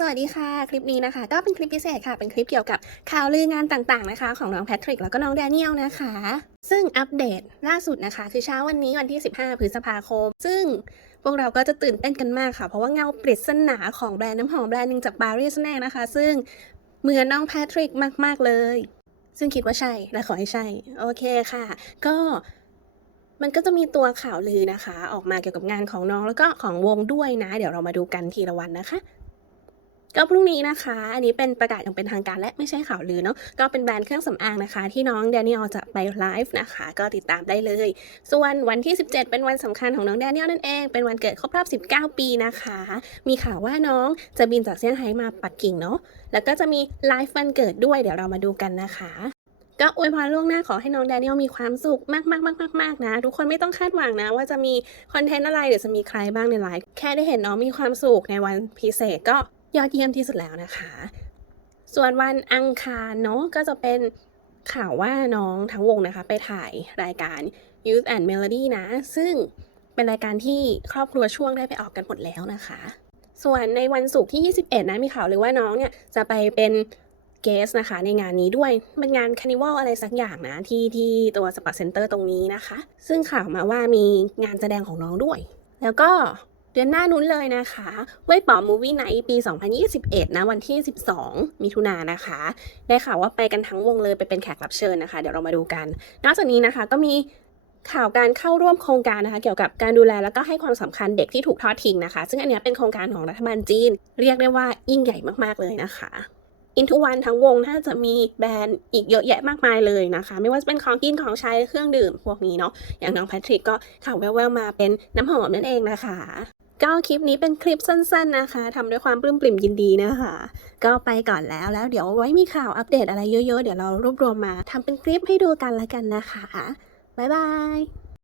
สวัสดีค่ะ คลิปนี้นะคะ ก็เป็นคลิปพิเศษค่ะ เป็นคลิปเกี่ยวกับข่าวลืองานต่างๆนะคะ ของน้องแพทริกแล้วก็น้องแดเนียลนะคะ ซึ่งอัปเดตล่าสุดนะคะ คือเช้าวันนี้วันที่ 15 พฤษภาคม ซึ่งพวกเราก็จะตื่นเต้นกันมากค่ะ เพราะว่าเงาปริศนาของแบรนด์น้ำหอมแบรนด์หนึ่งจากปารีสแน่นะคะ ซึ่งเหมือนน้องแพทริกมาก ๆเลย ซึ่งคิดว่าใช่และขอให้ใช่ โอเคค่ะ ก็มันก็จะมีตัวข่าวลือนะคะ ออกมาเกี่ยวกับงานของน้องแล้วก็ของวงด้วยนะ เดี๋ยวเรามาดูกันทีละวันนะคะ ก็พรุ่งนี้นะคะ อันนี้เป็นประกาศอย่างเป็นทางการและไม่ใช่ข่าวลือเนาะ ก็เป็นแบรนด์เครื่องสำอางนะคะ ที่น้องแดเนียลจะไปไลฟ์นะคะ ก็ติดตามได้เลย ส่วนวันที่ 17 เป็นวันสำคัญของน้องแดเนียลนั่นเอง เป็นวันเกิดครบรอบ 19 ปีนะคะ มีข่าวว่าน้องจะบินจากเซี่ยงไฮ้มาปักกิ่งเนาะ แล้วก็จะมีไลฟ์วันเกิดด้วยเดี๋ยวเรามาดูกันนะคะก็อวยพรล่วงหน้าขอให้น้องแดเนียลมีความสุขมากๆๆๆๆนะ ทุกคนไม่ต้องคาดหวังนะ ว่าจะมีคอนเทนต์อะไรหรือจะมีใครบ้างในไลฟ์แค่ได้เห็นน้องมีความสุขในวันพิเศษก็ ยอดเยี่ยมที่สุดแล้วนะคะ ส่วนวันอังคารเนาะก็จะเป็นข่าวว่าน้องทั้งวงนะคะ ไปถ่ายรายการ Youth and Melody นะ ซึ่งเป็นรายการที่ครอบครัวช่วงได้ไปออกกันหมดแล้วนะคะ ส่วนในวันศุกร์ที่ 21 นะมีข่าวเลยว่าน้องเนี่ยจะไปเป็นเกสนะคะในงานนี้ด้วยเป็นงานคานิวัลอะไรสักอย่างนะ ที่ที่ตัวสปอร์ตเซ็นเตอร์ตรงนี้นะคะ ซึ่งข่าวมาว่ามีงานแสดงของน้องด้วย แล้วก็ ดือนหน้านู้นเลยนะคะเว่ยป๋อมูวี่ไนท์ปี 2021 นะ วันที่ 12 มิถุนายนนะคะ ได้ข่าวว่าไปกันทั้งวงเลยไปเป็นแขกรับเชิญนะคะ เดี๋ยวเรามาดูกัน นอกจากนี้นะคะก็มีข่าวการเข้าร่วมโครงการนะคะ เกี่ยวกับการดูแลแล้วก็ให้ความสำคัญเด็กที่ถูกทอดทิ้งนะคะ ซึ่งอันนี้เป็นโครงการของรัฐบาลจีน เรียกได้ว่ายิ่งใหญ่มากๆเลยนะคะอินทุวันทั้งวงน่าจะมีแบรนด์อีกเยอะแยะมากมายเลยนะคะ ไม่ว่าจะเป็นของกินของใช้เครื่องดื่มพวกนี้เนาะอย่างน้องแพทริกก็ข่าวแว่วๆมาเป็นน้ำหอมนั่นเองนะคะ ก็คลิปนี้เป็นคลิปสั้นๆนะคะทำด้วยความปลื้มปริ่มยินดีนะคะ ก็ไปก่อนแล้วแล้วเดี๋ยวไว้มีข่าวอัปเดตอะไรเยอะๆ เดี๋ยวเรารวบรวมมาทำเป็นคลิปให้ดูกันละกันนะคะ บ๊ายบาย